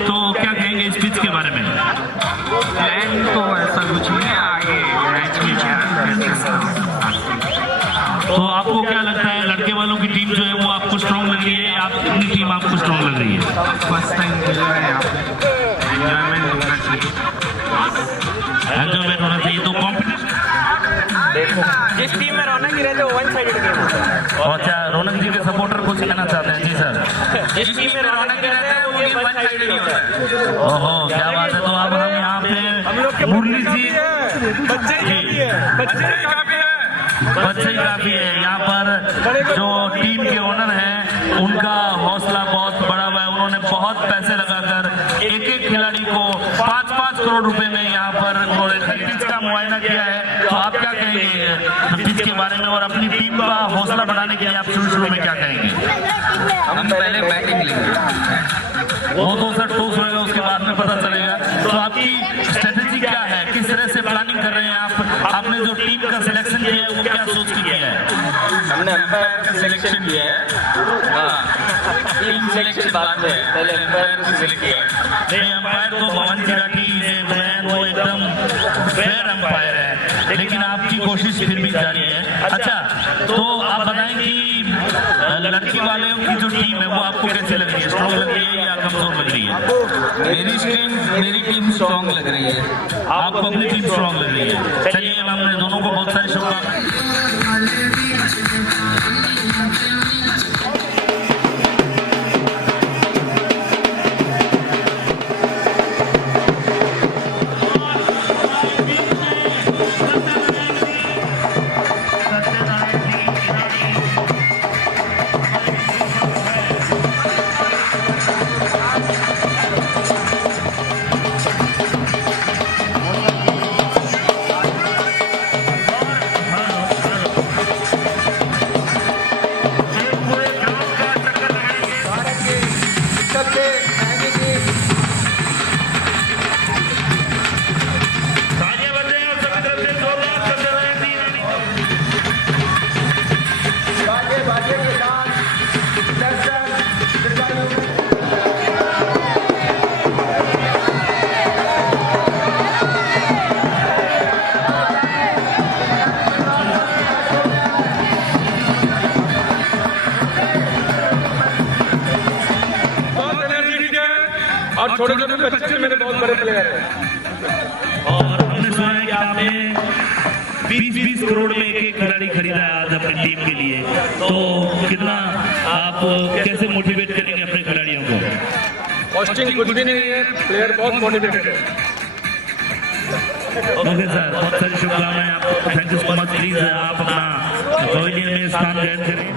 तो क्या कहेंगे इस पिच के बारे में? प्लान तो ऐसा कुछ नहीं है, आगे मैच में क्या तो आपको क्या लगता है लड़के वालों की टीम जो है वो आपको स्ट्रॉन्ग लग रही है या अपनी टीम आपको स्ट्रॉन्ग लग रही है? फर्स्ट टाइम खेल रहे हैं, आप एंजॉयमेंट होना चाहिए। एंजॉयमेंट होना चाहिए। तो कॉम्पिटिशन देखो जिस टीम में रौनक ही रहते वो वन साइडेड गेम होता है। और अच्छा रौनक जी के सपोर्टर कुछ कहना चाहते हैं? जी सर। जिस टीम में रौनक ही रहता है वो गेम वन साइडेड ही होता है। ओहो क्या बात है। तो अब हम यहाँ पे मुरली जी बच्चे ही काफी है यहाँ पर। जो टीम के ओनर हैं उनका हौसला बहुत बड़ा हुआ है। उन्होंने बहुत पैसे लगाकर एक एक खिलाड़ी को 5-5 करोड़ रुपए में यहाँ पर पिच का मुआयना किया है। तो आप क्या कहेंगे पिच के बारे में और अपनी टीम का हौसला बढ़ाने के लिए आप शुरू में क्या कहेंगे? हम पहले बैटिंग लेंगे, वो तो सर टॉस होगा उसके बाद में पता चलेगा। तो आपकी स्ट्रेटेजी क्या है, किस तरह से प्लानिंग कर रहे हैं आप? आपने जो टीम का सिलेक्शन किया है वो क्या सोच के किया है? हमने अंपायर का सिलेक्शन किया है। हाँ, टीम सिलेक्शन बाद में है, पहले अंपायर को सिलेक्ट किया है। नहीं अंपायर तो भवन चिराठी है, वो एकदम फेयर अंपायर है, लेकिन आपकी कोशिश फिर भी जारी है। अच्छा तो आप बताएं कि लड़की वालों की जो टीम है वो आपको कैसे लग रही है? स्ट्रॉन्ग लग रही है या कमजोर लग रही है? मेरी टीम स्ट्रॉन्ग लग रही है। आपको अपनी टीम स्ट्रॉन्ग लग रही है। चलिए हम दोनों को बहुत सारी शुभकामनाएं। और छोटे छोटे बच्चे मेरे बहुत बड़े प्लेयर हैं। और हमने सुना है कि आपने 20-20 करोड़ में एक खिलाड़ी खरीदा है आज अपनी टीम के लिए। तो कितना आप कैसे मोटिवेट करेंगे अपने खिलाड़ियों को? कॉस्टिंग कुछ भी नहीं है, प्लेयर बहुत मोटिवेटेड है। ओके सर, बहुत सारी शुभकामनाएं आपको। Thank you so much. Please आप अपना पवेलियन में स्थान ग्रहण करें।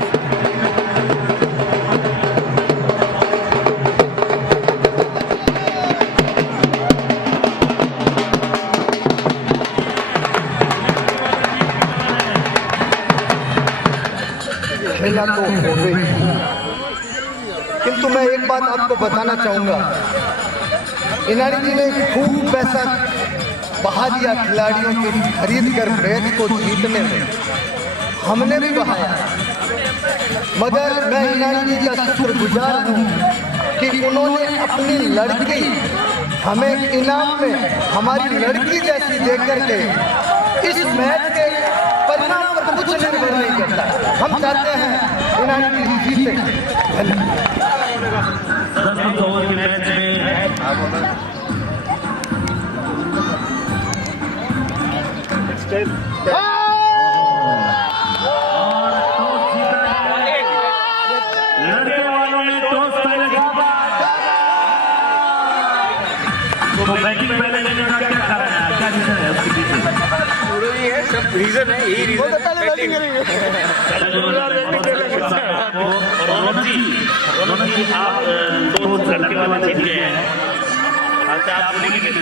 खेला तो हो गई, किंतु मैं एक बात आपको बताना चाहूँगा, इनाड़ी जी ने खूब पैसा बहा दिया खिलाड़ियों की खरीद कर मैच को जीतने में। हमने भी बहाया, मगर मैं इनाड़ी जी का शुक्रगुजार हूँ कि उन्होंने अपनी लड़की हमें इनाम में हमारी लड़की जैसी देकर के इस मैच के परिणाम पर कुछ निर्भर नहीं करता। हम चाहते हैं इनाड़ी जी जीते। 10 ओवर के मैच में लड़के वालों ने टॉस पहले जीता। तो बैटिंग पहले लेने का क्या कारण है, क्या रीजन है उसके पीछे? ये सब रीजन है, यही रीजन रोनक जी आप टॉस लड़के वाले जीत गए हैं। अच्छा आप बोलेंगे कैसे?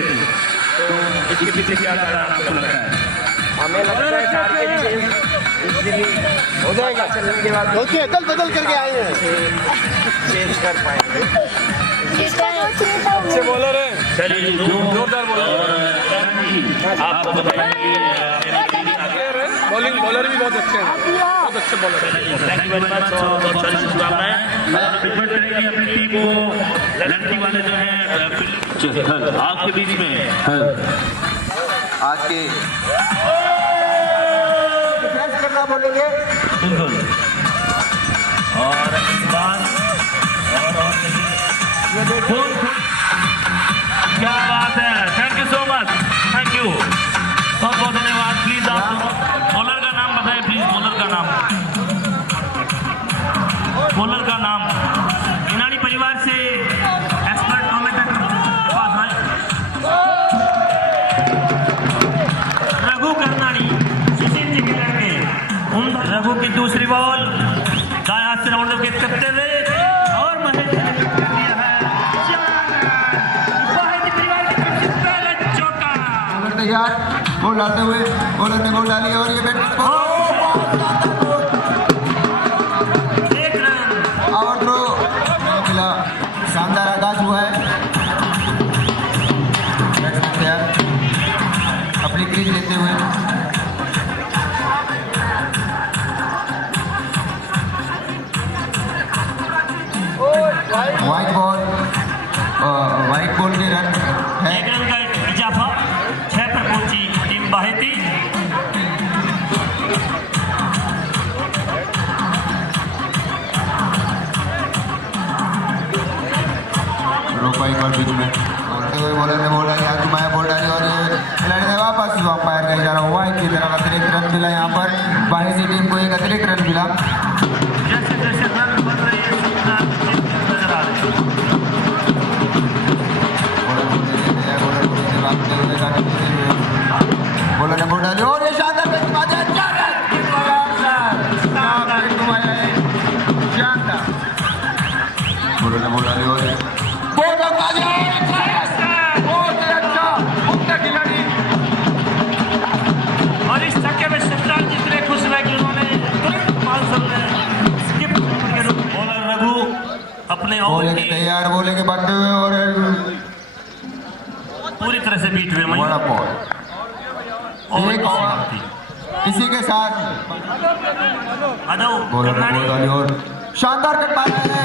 तो इसके पीछे क्या कारण आपको लगता है? हमें लगता है टारगेट हो जाएगा चलने के बाद देखिए अदल बदल करके आए हैं, चेंज कर पाएंगे। अच्छे बॉलर है, चलिए जोरदार बॉलर, आप बताइए। बॉलिंग बॉलर भी बहुत अच्छे हैं, बहुत अच्छे बॉलर हैं। Thank you very much. बहुत सारी शुभकामनाएं। रिक्वेस्ट करेंगे अपनी टीम को लड़की वाले जो हैं आपके बीच में आज के डिफेंस करना बोलेंगे। बिल्कुल। और इस बार क्या बात है, thank you so much, thank you, बहुत बहुत धन्यवाद। प्लीज आप बॉलर का नाम बताएं, प्लीज बॉलर का नाम, बॉलर का नाम। इनानी परिवार से एक्सपर्ट कमेंटेटर के पास आए, रघु करनानी, सुशील जी के लड़के। उन रघु की दूसरी बॉल दाएं हाथ से राउंडर के करते हुए और महेश ने विकेट लिया है। वाहिद परिवार की तरफ से पहला चौका। बॉलर तैयार, बॉल डालते हुए बॉलर ने बॉल डाली और ये बैट एक रन। और थ्रो नहीं मिला। शानदार आगाज हुआ है। बैट्समैन तैयार अपनी क्रीज लेते हुए। व्हाइट बॉल के रन है। एक रन का इजाफा, 6 पर पहुंची टीम बाहेती। रोका एक बार बीच में बोलते हुए बॉलर ने बॉल डाली, आजू बाया बॉल डाली और ये खिलाड़ी ने वापस अंपायर का इशारा हुआ की तरफ अतिरिक्त रन मिला। यहाँ पर बाहर से टीम को एक अतिरिक्त रन मिला। जैसे जैसे रन बन रही है नजर आ रही है। बॉलर ने बॉल डाली और ये शानदार गेंदबाजी है। बॉलर ने बॉल डाली और और इस छक्के में शतरंज जितने खुश हुए कि उन्होंने तुरंत 500 में स्किप करके बॉलर रघु अपने ओवर बोले के की तैयार, बोले के बढ़ते हुए और पूरी तरह से बीट हुए। बड़ा बॉल ओवर एक की और सीमा थी। इसी के साथ अदौ बॉलर ने बॉल डाली और शानदार कट मारा है।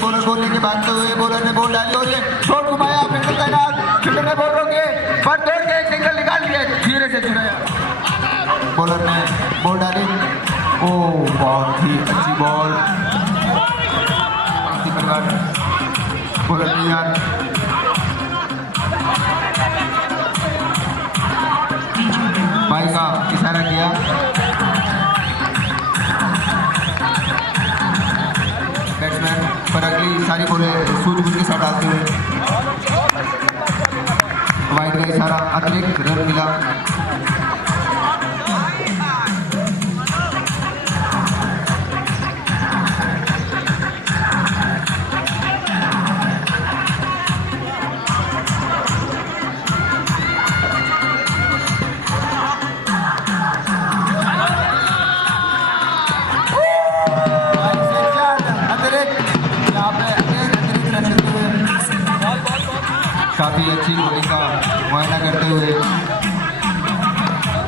बॉलर बोलने के बाद हुए बॉलर ने बॉल डाली और ये शॉट घुमाया, फील्डर तैनात, फील्डर ने बॉल रोके पर दौड़ के एक सिंगल निकाल लिया, धीरे से छुड़ाया। बॉलर ने बॉल डाली, ओ बहुत ही अच्छी बॉल। बॉलर तैयार, भाई का इशारा किया। बैट्समैन पर अगली सारी बॉलें सूझबूझ के साथ डालते हुए वाइड का इशारा, अतिरिक्त रन मिला। काफी अच्छी बॉलिंग का मुआयना करते हुए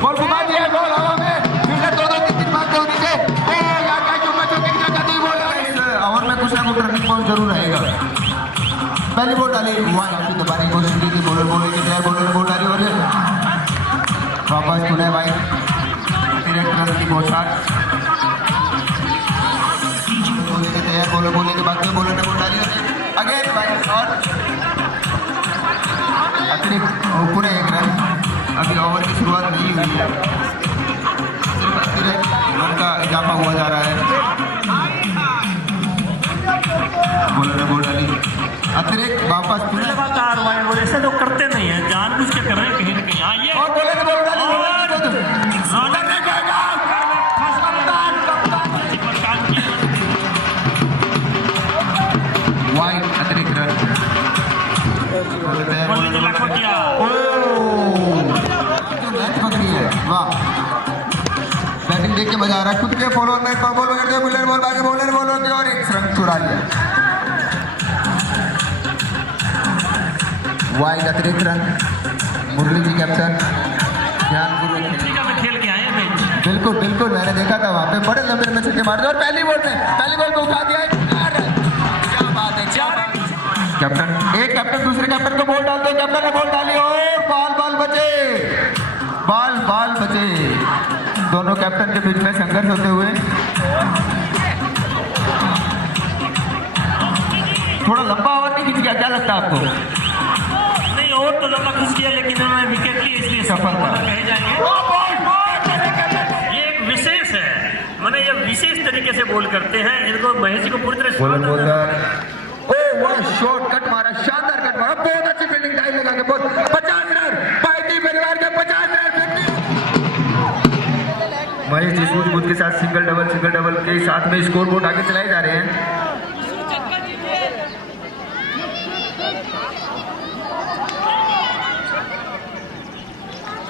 बॉल घुमा दिया, बॉल हवा में, फील्डर दो तीन भागते हो नीचे। इस ओवर में कुछ ना कुछ रनिंग बॉल जरूर रहेगा। पहली बॉल डाली, काफी दबाने की कोशिश की थी, बॉलर बोले की तैयार, बॉलर ने बॉल डाली और वापस खुले भाई डायरेक्ट रन की बौछार। बोले के तैयार, बॉलर बोले के भागते, बॉलर ने बॉल डाली और अगेन भाई और अतिरिक्त पूरे एक रन। अभी ओवर की शुरुआत नहीं हुई है, सिर्फ अतिरिक्त रन का इजाफा हुआ जा रहा है। बॉलर ने बॉल डाली, अतिरिक्त वापस लगातार वाइड बॉल, ऐसे लोग करते नहीं है, जानबूझ के कर रहे हैं कहीं ना कहीं। हाँ ये और बॉलर ने बॉल डाली, वाइड अतिरिक्त रन। पकड़ी है, वाह बैटिंग देख के मजा आ रहा है। खुद के फॉलोअर में बॉल करते हुए बॉलर बॉल आगे, बॉलर बॉल के और एक रन छुड़ा लिया। वाइड अतिरिक्त रन। मुरली जी कैप्टन ध्यानपूर्वक खेल के आए हैं। बिल्कुल बिल्कुल मैंने देखा था वहाँ पे बड़े लंबे में छक्के मारे थे और पहली बॉल को उठा दिया है। क्या बात है, क्या बात है। कैप्टन एक कैप्टन दूसरे कैप्टन को बॉल डालते, कैप्टन ने बॉल डाली और बॉल बचे। दोनों कैप्टन के बीच में संघर्ष होते हुए थोड़ा लंबा ओवर नहीं खींच गया, क्या लगता है आपको? नहीं, और तो लंबा खींच किया लेकिन उन्होंने विकेट ली, इसलिए सफल था। कहे जाएंगे ये एक विशेष है, माने ये विशेष तरीके से बॉल करते हैं। इनको महेश जी को पूरी तरह शॉट कट मारा, शानदार कट मारा, बहुत अच्छी फील्डिंग टाइम लगा के बहुत 50 रन पार्टी परिवार के 50 रन। महेश जी सूझबूझ के साथ सिंगल डबल के साथ में स्कोर बोर्ड आगे चलाए जा रहे हैं।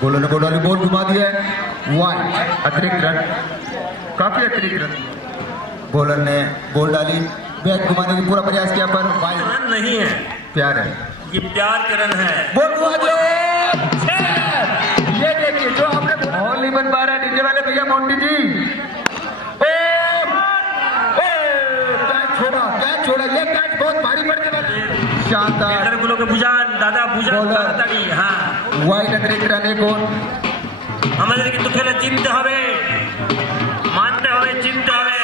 बॉलर ने बॉल घुमा दिया है, 1 अतिरिक्त रन, काफी अतिरिक्त रन। बॉलर ने बॉल डाली, बैट घुमाने की पूरा प्रयास किया पर रन नहीं है, प्यार है, ये प्यार का रन है। बॉल घुमा दिया। ये देखिए जो आपने बॉल नहीं बन पा रहा है नीचे वाले भैया मोंटी जी। कैच छोड़ा, ये कैच बहुत भारी पड़ने वाला है। शानदार गुलो के बुजान दादा बुजान ताड़ी, हाँ वाइड अतिरिक्त रन एक और। আমাদের কিন্তু খেলে জিততে হবে, মানতে হবে, জিততে হবে।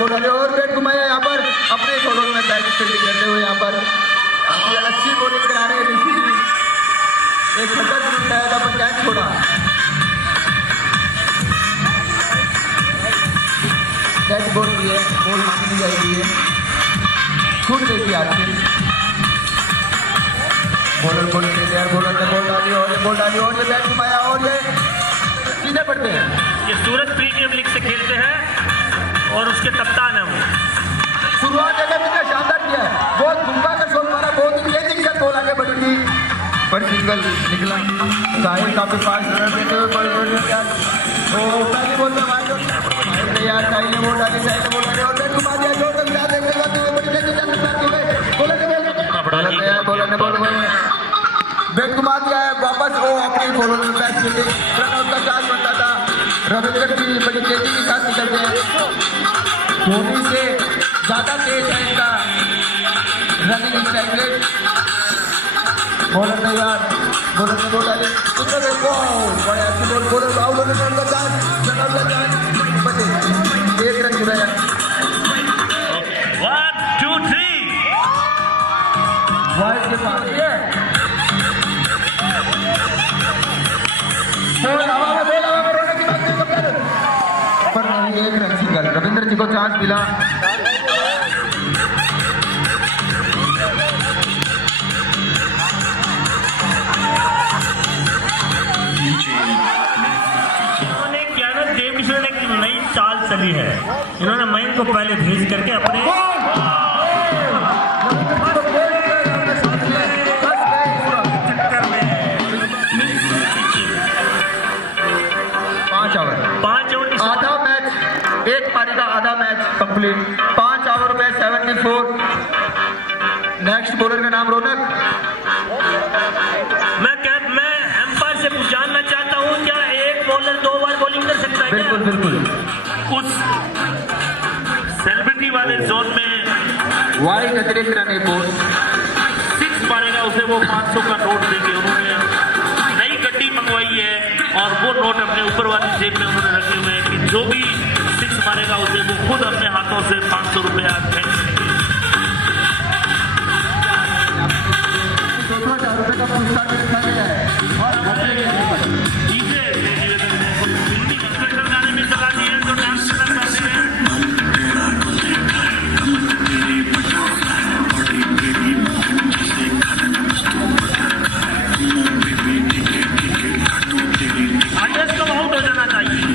बॉलर ने और बैट घुमाया यहाँ पर अपने शोलों में बैट फील्डिंग करते हुए यहाँ पर अच्छी बॉलिंग करा रहे हैं। एक छक्का उठाया था पर कैच छोड़ा। कैच बॉल की है, बॉल मांगी जाएगी है, छूट गई थी आपसे। बॉलर बॉल ने बॉल डाली और ये बैट घुमाया और ये सीधे पड़ते हैं। ये सूरत प्रीमियर लीग से खेलते हैं और उसके कप्तान है वो। शुरुआत ने शानदार किया है, बहुत धुमका का शॉट मारा, बहुत ही तेजी के साथ बॉल आगे बढ़ी थी पर सिंगल निकला। साहिल काफी फास्ट रन देते हुए पहली बॉल में यार साहिल ने बॉल डाली और बैट घुमा दिया, जोर से मिला देखते हुए बड़ी तेजी से निकलते हुए बॉलर ने बॉल बैट घुमा दिया है वापस। वो अपनी बॉलर में बैट फील्डिंग रन आउट का चांस बनता था। रविंद्र जी बड़ी तेजी के साथ निकलते हैं, धोनी से ज्यादा तेज है इनका रनिंग स्ट्राइक रेट। बॉलर ने बॉल डाली, बड़े अच्छी बॉल, बॉलर आउट होने का चांस बचे, एक रन जुड़ा है। 1 2 3 वाइड के पास ये बॉल हवा में रोने की बात नहीं पर नहीं, एक रन सिंगल। रविंद्र जी को चांस मिला। इन्होंने क्या ना, देव किशोर ने एक नई चाल चली है। इन्होंने मयंक को पहले भेज करके अपने 5 ओवर आधा मैच, एक पारी का आधा मैच कंप्लीट, 5 ओवर में 74। नेक्स्ट बॉलर का नाम रौनक। मैं एम्पायर से जानना चाहता हूं, क्या एक बॉलर 2 बार बॉलिंग कर सकता है? बिल्कुल बिल्कुल। उस सेलिब्रिटी वाले जोन में वाइड अतिरिक्त रन एक और 6 मारेगा उसे वो 500 का नोट देंगे। उन्होंने नई गड्डी मंगवाई है और वो नोट अपने ऊपर वाली जेब में उन्होंने रखे हुए हैं कि जो भी 6 मारेगा उसे वो खुद अपने हाथों से 500 रुपया का पुरस्कार रखा गया है और गाने में चला दिए तो डांस करना चाहते हैं। आदेश को आउट हो जाना चाहिए।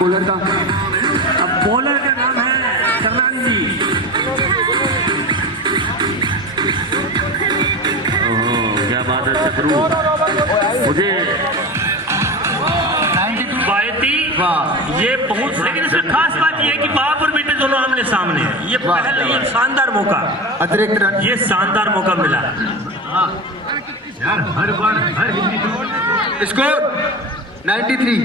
बॉलर का। अब बॉलर का नाम है करनानी जी। ओहो, क्या बात है शत्रु, मुझे वाह, ये बहुत, लेकिन इसमें खास बात ये है कि बाप और बेटे दोनों आमने सामने हैं। ये पहले ये शानदार मौका, अतिरिक्त रन, ये शानदार मौका मिला। स्कोर 93।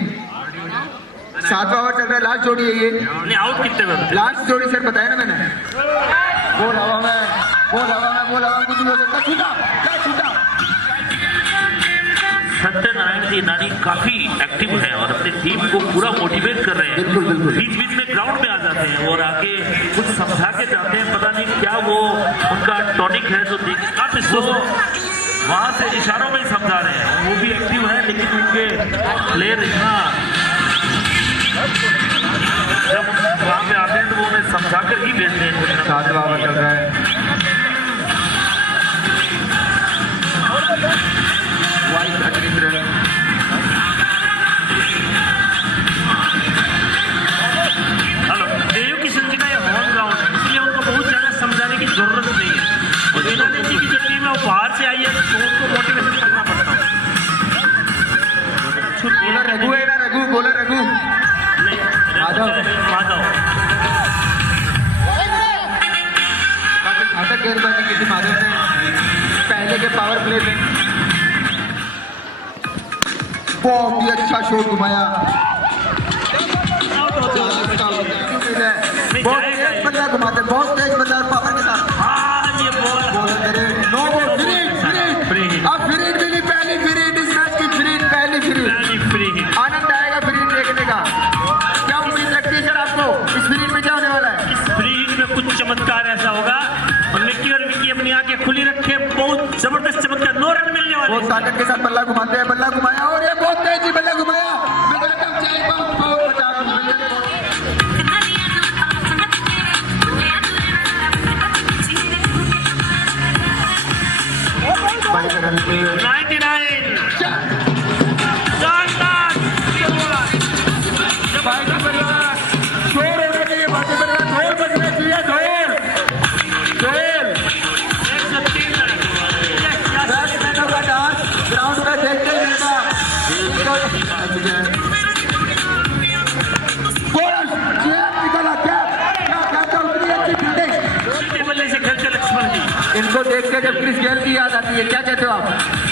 7वां ओवर चल रहा है, लास्ट जोड़ी है ये। नहीं, आउट कितने में? लास्ट जोड़ी सर बताया ना मैंने। बॉल हवा में, बॉल हवा में, बॉल हवा में, कुछ भी हो सकता है। छूटा, क्या छूटा? सत्यनारायण जी नानी काफी एक्टिव है और अपनी टीम को पूरा मोटिवेट कर रहे हैं। बिल्कुल, बिल्कुल। बीच बीच में ग्राउंड में आ जाते हैं और आके कुछ समझा के जाते हैं, पता नहीं क्या वो उनका टॉनिक है जो आप इसको वहां से इशारों में ही समझा रहे हैं। वो भी एक्टिव है लेकिन उनके प्लेयर इतना, जब वहां पे आते हैं तो वो उन्हें समझा कर ही भेजते हैं। 7वां ओवर चल रहा है। वाइड अतिरिक्त रन। हेलो, देव किशन जी का ये होम ग्राउंड है, इसलिए उनको बहुत ज्यादा समझाने की जरूरत नहीं है। और मीनाली जी की जो टीम है वो बाहर से आई है, तो उनको मोटिवेशन करना पड़ता है। बॉलर रघु है ना, रघु, बॉलर रघु। नहीं, माधव। माधव काफी घातक गेंदबाजी की थी माधव ने पहले के पावर प्ले में। बहुत ही अच्छा शॉट घुमाया। बहुत तेज बल्ला घुमाते, बहुत तेज बल्ला और पावर के साथ। ये बॉल नो बॉल, फ्री। अब फ्री मिली, पहली फ्री इस मैच की, फ्री, पहली फ्री। Free hit. आनंद आएगा फ्री देखने का। क्या उम्मीद लगती है सर आपको इस फ्री में क्या होने वाला है? इस फ्री हिट में कुछ चमत्कार ऐसा होगा और मिक्की और विक्की अपनी आंखें खुली रखे, बहुत जबरदस्त चमत्कार, 9 रन मिलने वाले। बहुत ताकत के साथ बल्ला घुमाते हैं, बल्ला घुमाया और ये बहुत तेजी बल्ला घुमाया। मैं कहता हूं चाय बहुत बचा रहा हूं। 99 शानदार। शोर होना चाहिए, बातें करना, ढोल बजना चाहिए, ढोल। 103 रन। बैट्समैनों का डांस ग्राउंड में देखते ही मिलेगा। निकला क्या क्या उतनी अच्छी फील्डिंग। सीधे बल्ले से खेलते लक्ष्मण जी, इनको देख के जब क्रिस गेल की याद आती है, क्या कहते हो आप?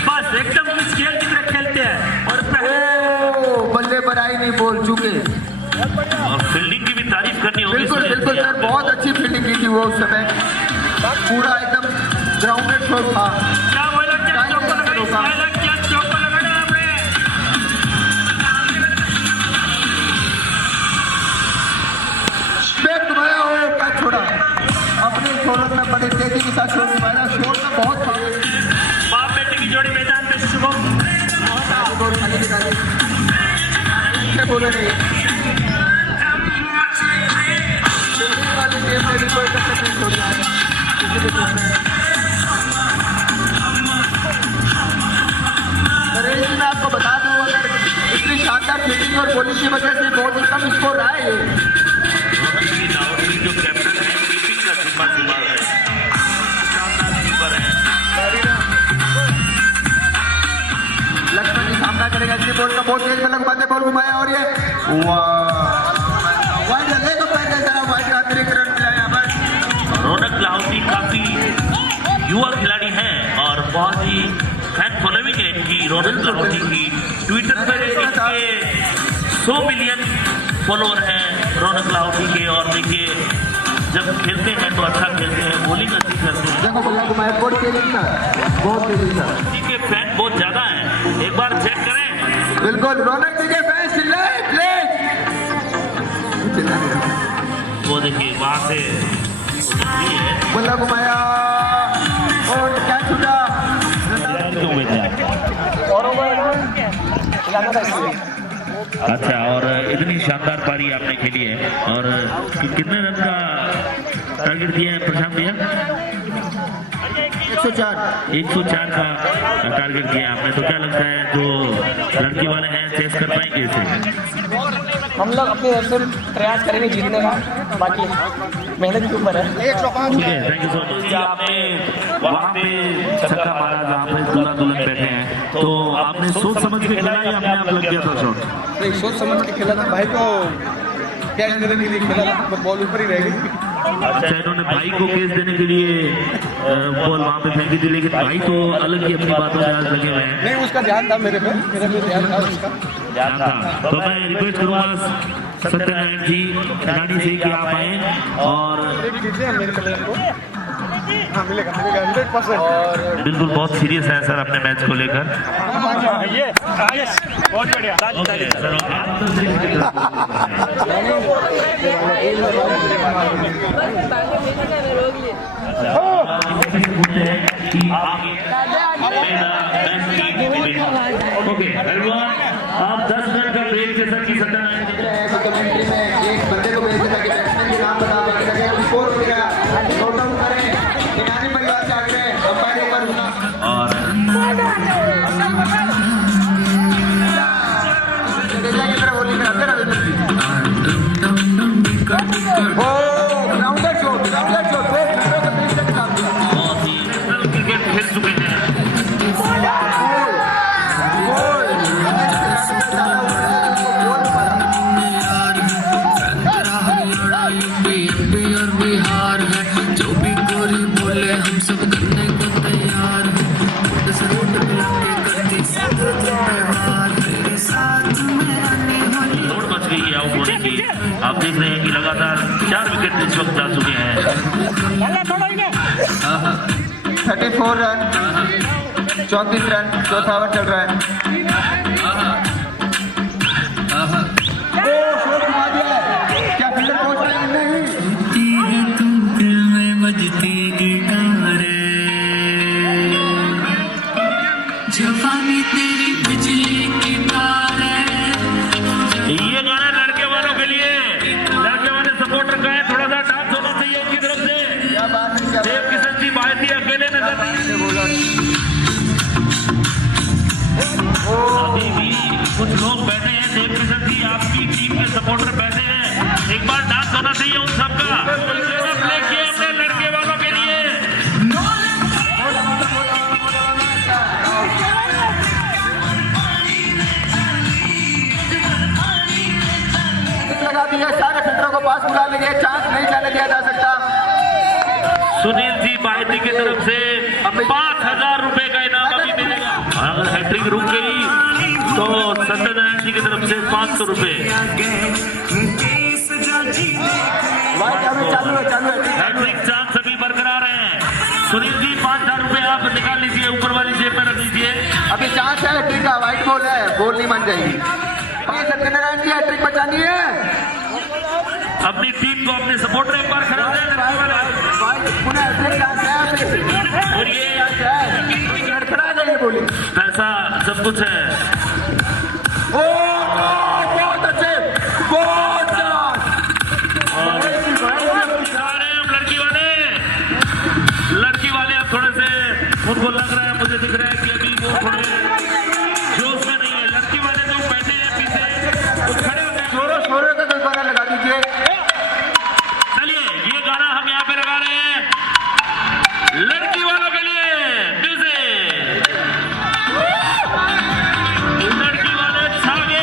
बस एकदम इस खेल की तरह खेलते हैं। और पहले ओ बल्ले पर आई नहीं, बोल चुके। और फील्डिंग की भी तारीफ करनी होगी। बिल्कुल बिल्कुल सर, बहुत अच्छी फील्डिंग की थी वो उस समय। पूरा एकदम ग्राउंडेड शॉट था। क्या बोला, क्या चौका लगाया, क्या चौका लगाया आपने? बैट घुमाया और कैच छोड़ा। अपनी शोरत में बड़ी तेजी के साथ शोर घुमाया। शोर में बहुत पावर। बाप बेटे की जोड़ी मैदान में शुभम गोल खाली निकाली। क्या बोले नहीं, फील्डिंग वाली गेम में भी कोई कसर नहीं छोड़ना है किसी भी टीम में। नरेश जी, मैं आपको बता दूं, अगर इतनी शानदार फील्डिंग और बॉलिंग की वजह से बहुत ही कम स्कोर रहा है ये। जो कैप्टन है, कीपिंग का जिम्मा संभाल रहे हैं, शानदार कीपर है। लक्ष्मण जी सामना करेगा इसी बॉल का, बहुत तेज बल्ला घुमाते, बॉल घुमाया और ये वाइड ले तो पैर जरा वाइड का अतिरिक्त रन मिला यहाँ पर। रौनक लाहौटी काफी युवा खिलाड़ी हैं और बहुत ही फैन फॉलोइंग है इनकी। रौनक लाहौटी की ट्विटर पर इनके 100 मिलियन फॉलोअर हैं रौनक लाहौटी के। और देखिए जब खेलते हैं तो अच्छा खेलते हैं, बॉलिंग अच्छी करते हैं। देखो बल्ला घुमाया, बहुत तेजी था, बहुत तेजी था। इनके फैन बहुत ज्यादा हैं, एक बार चेक करें। बिल्कुल, रौनक जी के फैंस चिल्लाए प्लीज। वो देखिए वहां से बल्ला घुमाया और क्या छूटा। अच्छा, और इतनी शानदार पारी आपने खेली है और कितने रन का टारगेट दिया है प्रशांत भैया? 104 का टारगेट दिया आपने। तो क्या लगता है जो लड़की वाले हैं चेस कर पाएंगे इसे? हम लोग अपनी तरफ से प्रयास करेंगे जीतने का, बाकी मेहनत के ऊपर है। ठीक है, थैंक यू सो मच। आपने वहाँ पे छक्का मारा जहाँ पे दूल्हा दुल्हन बैठे हैं, तो आपने सोच समझ के खेला या अपने आप लग गया था शॉट? नहीं, सोच समझ के खेला था, भाई को कैच देने के लिए खेला था, बॉल ऊपर ही रह गई। अच्छा, इन्होंने भाई को केस देने के लिए बॉल वहाँ पे फेंकी थी, लेकिन भाई तो अलग ही अपनी बातों में आज लगे हुए हैं। नहीं, उसका ध्यान था मेरे पे, मेरा भी ध्यान था उसका। ध्यान था। तो मैं रिक्वेस्ट करूँगा सत्यनारायण जी खिलाड़ी से कि आप आए और दीजिए मेरे प्लेयर को। हाँ, मिलेगा 100%। और बिल्कुल बहुत सीरियस है सर अपने मैच को लेकर। ये बहुत बढ़िया। ओके, आप 10 मिनट का ब्रेक जैसा कि सत्यनारायण कमेंट्री में एक बंदे को भेज देता कि बैट्समैन के नाम बता देता कि स्कोर हो गया, नोट डाउन करें। ईरानी परिवार से आगे अंपायर ऊपर और जडेजा की तरफ बॉलिंग कराते रविंद्र जी। ओ ग्राउंडर शॉट, ग्राउंडर शॉट, 2 मिनटों के बीच तक काम किया। क्रिकेट खेल चुके हैं। बिहार है जो भी गोरी बोले हम सब करने को तैयार हैं। दौड़ मच गई है आउट होने की। आप देख रहे हैं कि लगातार 4 विकेट इस वक्त जा चुके हैं। 34 रन, 34 रन, चौथा ओवर चल रहा है। ओ शॉट मार दिया है, क्या फील्डर पहुंच रहा है? नहीं, तुम दिल में बजती गिटारें, जवानी तेरी बिजली की तारें। ये गाना लड़के वालों के लिए, लड़के वाले सपोर्टर का है, थोड़ा सा डांस होना चाहिए उनकी तरफ से। क्या बात है, क्या देव बात किशन जी बाहर थी, अकेले नजर नहीं। है, बोला। अभी भी कुछ लोग बैठे हैं। देव किशन जी आपकी टीम के सपोर्टर बैठे हैं, एक बार डांस होना चाहिए उन सबका। प्ले किए अपने लड़के वालों के लिए। लगा दिया, सारे फील्डरों को पास बुला लेंगे, चांस नहीं जाने दिया जा सकता। सुनील जी बायती की तरफ से 5000 रुपए का इनाम अभी मिलेगा। अगर हैट्रिक रुक गई तो सत्यनारायण जी की तरफ से 500 रुपए। हैट्रिक चांस अभी बरकरार है। सुनील जी 5000 रुपए आप निकाल लीजिए, ऊपर वाली जेब में रख लीजिए। अभी चांस है, ठीक है, व्हाइट बॉल है, बॉल नहीं मान जाएगी। सत्यनारायण जी हैट्रिक बचानी है। अपनी टीम को, अपने सपोर्टर एक बार खड़ा दें लड़के वाले। और ये पैसा सब कुछ है। बहुत अच्छे, बहुत लड़की वाले अब थोड़े से उनको लग रहा है, मुझे दिख रहा है कि अभी वो थोड़े जोश में नहीं है। लड़की वाले जो बैठे हैं पीछे, वो खड़े होते हैं। शोरों शोरों का गाना लगा दीजिए। चलिए, ये गाना हम यहाँ पे लगा रहे हैं लड़की वालों के लिए। म्यूजिक। लड़की वाले छा गए।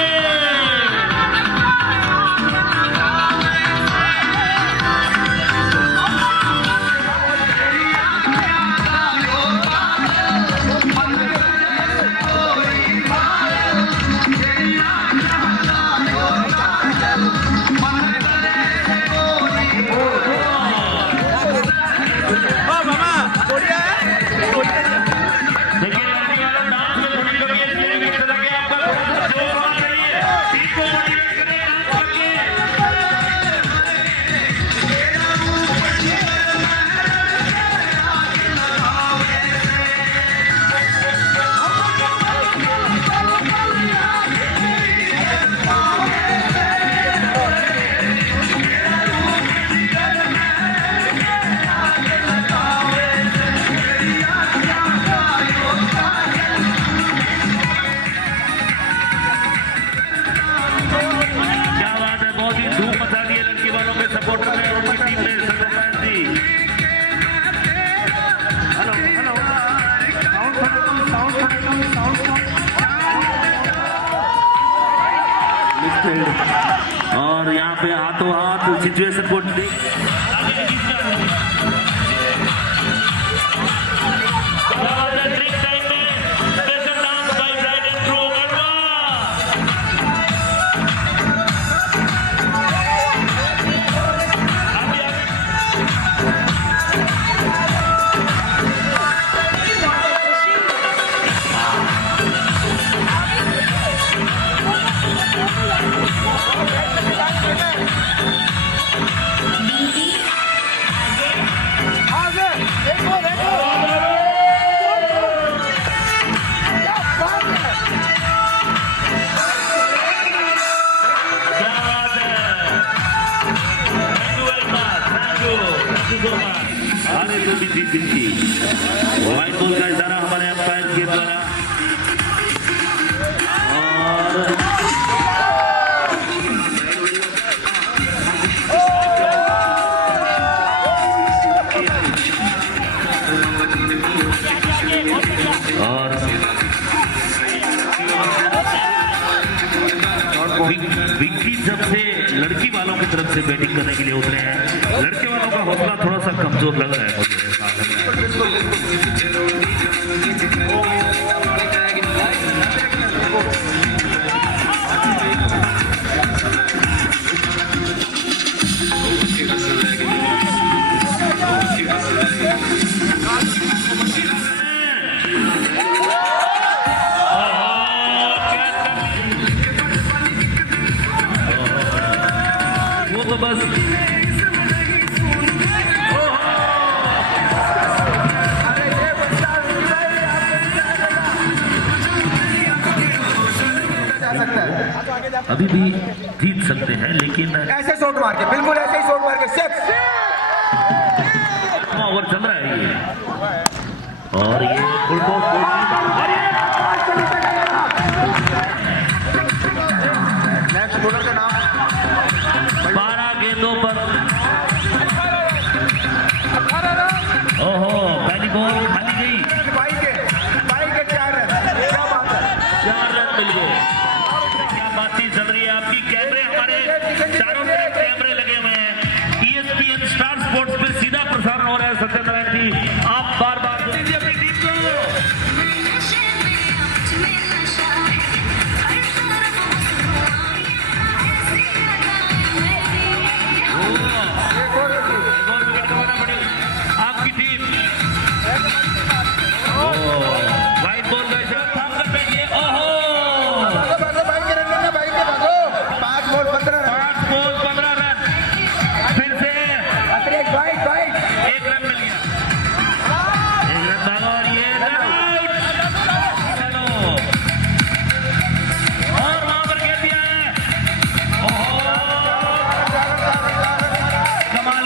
सपोर्टर ने उनकी टीम ने सत्यनारायण जी। हेलो हेलो और यहाँ पे हाथों हाथ सिचुएशन को व्हाइट बॉल का इशारा हमारे अंपायर के द्वारा। और विक्की जब से लड़की वालों की तरफ से बैटिंग करने के लिए उतरे हैं, लड़के वालों का हौसला थोड़ा सा कमजोर लग रहा है मुझे। वो तो बस अभी भी जीत सकते हैं, लेकिन ऐसे शॉट मार के, बिल्कुल ऐसे ही शॉट मार के सिक्स। ओवर चल रहा है ये, और ये फुल बॉल नेक्स्ट बॉलर का नाम 12 गेंदों पर। ओहो, पहली बॉल खाली गई। बाई के 4 रन। क्या बात है, 4 रन मिल गए। क्या बातचीत चल रही है आपकी। कैमरे हमारे चारों तरफ कैमरे लगे हुए हैं। ESPN स्टार स्पोर्ट्स पे सीधा प्रसारण हो रहा है। सत्यनारायण जी, आप बार बार दीजिए अपनी टीम को। आपकी टीम व्हाइट बॉल का इशारा थाम कर बैठिए। ओहो, बाई के रन करना, बाई के भागो। 5 बॉल 15 रन। 5 ball 15 run. फिर से बाइट 1 रन मिल गया। 1 रन भागा और ये रन आउट। चलो, और वहां पर कह दिया है। ओहो, कमाल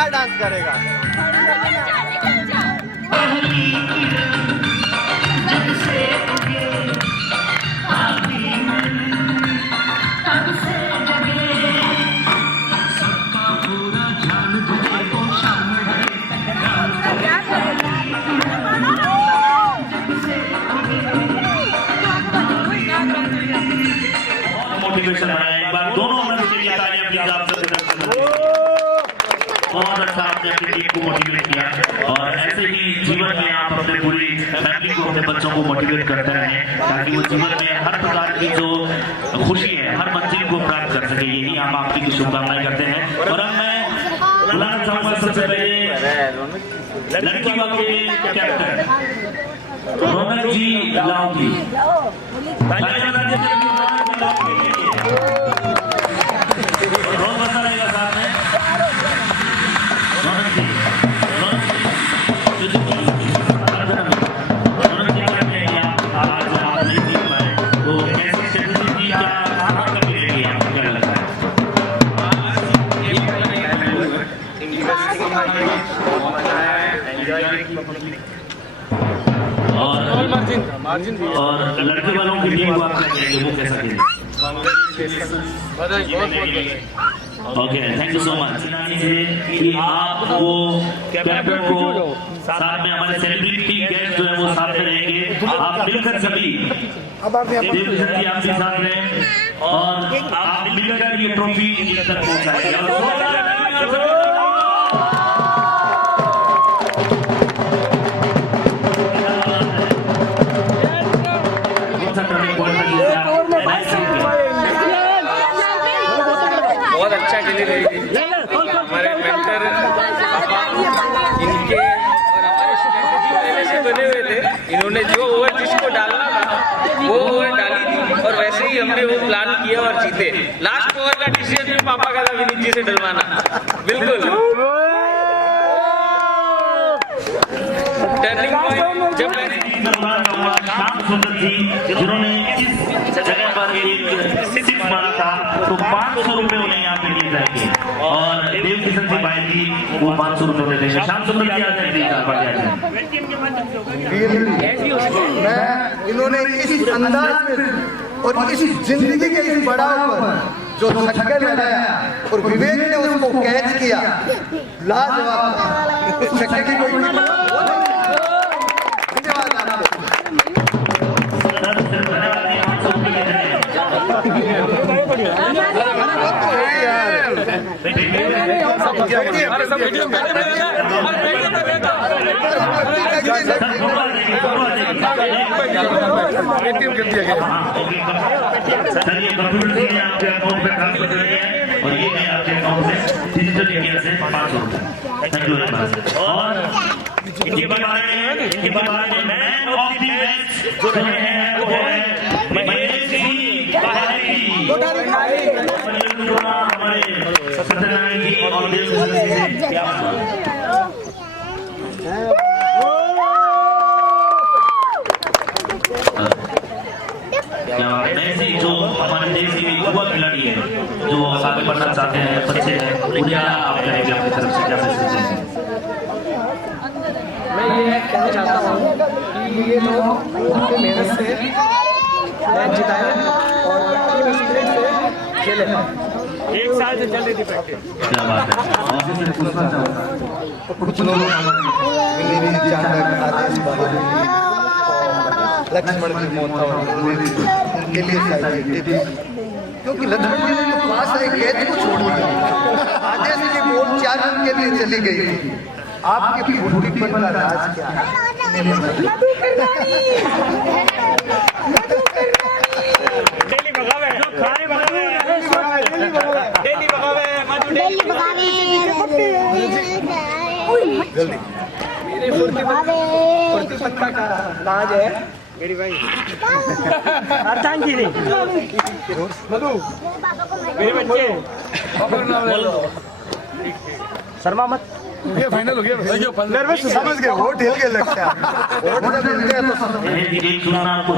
क्या डांस करेगा? मोटिवेशन है। एक बार दोनों मर्द के लिए तालियां प्लीज आप सबके तरफ से। बहुत अच्छा आपने अपनी टीम को मोटिवेट किया और ऐसे ही जीवन में आप अपने पूरी फैमिली को, अपने बच्चों को मोटिवेट करते रहें ताकि वो जीवन में हर प्रकार की जो खुशी है हर मंजिल को प्राप्त कर सके। यही हम आपकी शुभकामनाएं करते हैं। और अब मैं बुलाना चाहूंगा सबसे पहले लड़कियों के कैप्टन रौनक जी लाओ जी। रोज बता रहेगा साथ में रौनक जी आज आप नहीं जीत पाए तो कैसी स्ट्रेटेजी की क्या कमी रहेगी आपको क्या लगता है? और लड़के वालों की टीम को आप क्या कहेंगे, वो कैसा खेलेंगे? Okay, thank you so much कि आप वो कैप्टन को साथ में हमारे सेलिब्रिटी गेस्ट जो है वो साथ में रहेंगे। आप मिलकर सभी देवकिशन जी आपके साथ रहें और आप मिलकर ये ट्रॉफी इंडिया तक पहुंचाएंगे। बहुत अच्छा खेली रही थी हमारे मेंटर इनके और हमारे स्ट्रेटेजी पहले से बने हुए थे। इन्होंने जो ओवर जिसको डालना था वो ओवर डाली थी और वैसे ही हमने वो प्लान किया और जीते। लास्ट ओवर का डिसीजन भी पापा का था विनीत जी से डलवाना। बिल्कुल टर्निंग पॉइंट जब मैंने श्याम सुंदर जी जिन्होंने इस जगह पर एक सिक्स मारा था तो 500 रुपए उन्हें यहाँ पे दिए जाएंगे और देवकिशन जी भाई जी वो 500 रुपए उन्हें देंगे। श्याम सुंदर जी आ जाएंगे मैं इन्होंने इस अंदाज में और इस जिंदगी के इस पड़ाव पर जो छक्के लगाया और विवेक ने उसको कैच किया, लाजवाब। उस छक्के की कोई धन्यवाद सर ये कंप्यूटर से आपके अकाउंट पे ट्रांसफर कर दिया है और ये मैं आपके अकाउंट से डिजिटल इंडिया से 500 रुपए। Thank you very much. और ये बता रहे हैं मैन ऑफ द मैच जो है वो है महेश जी बाहरी हमारे सत्यनारायण जी और देवकिशन जी से क्या जो हमारे देश के युवा खिलाड़ी है जो आगे बढ़ना चाहते हैं, बच्चे हैं, उन्हें आप कहेंगे अपनी तरफ से क्या मैसेज देंगे? मैं ये कहना चाहता हूँ कि ये लोग अपनी मेहनत से मैच जिताए और टीम स्पिरिट से खेले। एक साल से चल रही थी प्रैक्टिस। क्या बात है। कुछ लोग लक्ष्मण की मौत था उनके लिए क्योंकि लक्ष्मण जी ने तो पास है कैद को छोड़ दिया। आगे से ये बॉल 4 रन के लिए चली गई। आपके फुर्तीपन का राज क्या है? डेली भगावे जो खाए भगावे डेली भगावे मेरे फुर्तीपन का राज है मेरी भाई अर्धांगिनी मधु मेरे बच्चे शर्मा मत। ये फाइनल हो गया नर्वस समझ गए, वोट हिल गए लगता है। वोट जब हिलते हैं तो एक सुनाना आपको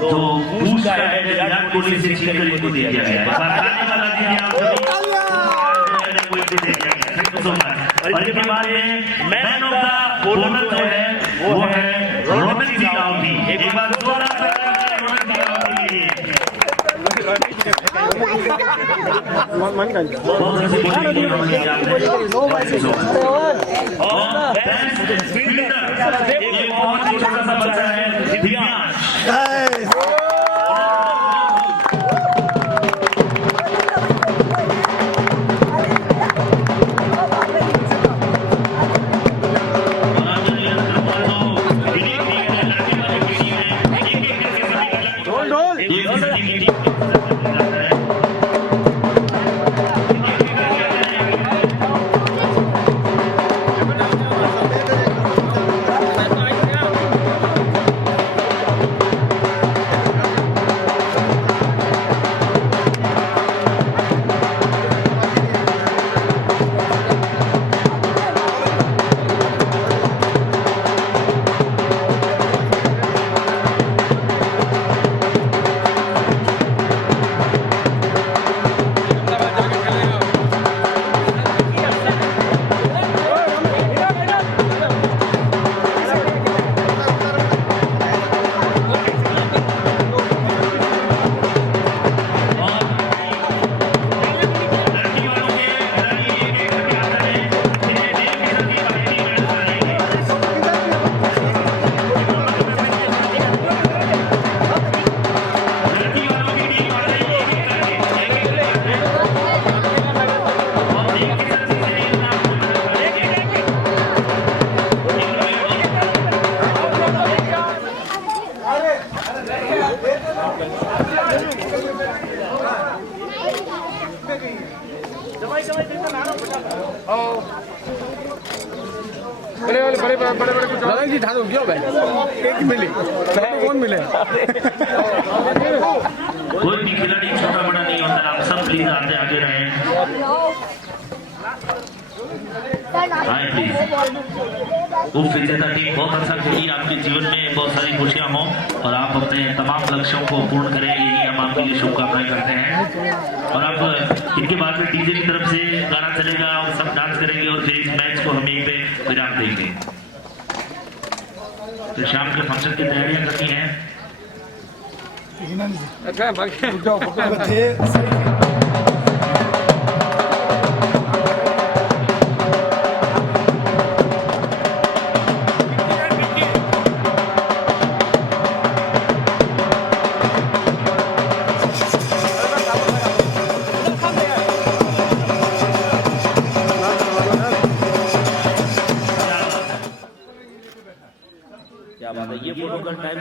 जो पूछ का है विराट कोहली से छीनकर इनको दे दिया गया है। So much. और इसके बाद में मैन ऑफ द टूर्नामेंट जो है वो है रोनक जी गांधी। एक बार जोरदार रोनक जी गांधी के लिए। बहुत अच्छी बॉलिंग की रोनक जी आपने। और बेस्ट फील्डर एक बहुत ही छोटा सा बच्चा है दिव्यांश। बड़े जी ढालो क्यों भाई एक मिले कौन मिले कोई भी खिलाड़ी छोटा बड़ा नहीं होता, आप सब प्लीज आते आगे रहे। हाय प्लीज। उप विजेता टीम बहुत अच्छा खेली, आपके जीवन में बहुत सारी खुशियां हो और आप अपने तमाम लक्ष्यों को पूर्ण करें, यही हम आपके लिए शुभकामनाएं करते हैं। और अब इनके बाद में डीजे की तरफ से गाना चलेगा और सब डांस करेंगे और फिर इस मैच को हम यहीं पे विराम देंगे। तो शाम के फंक्शन की तैयारियां करनी है। क्या बात है, ये फोटो का टाइम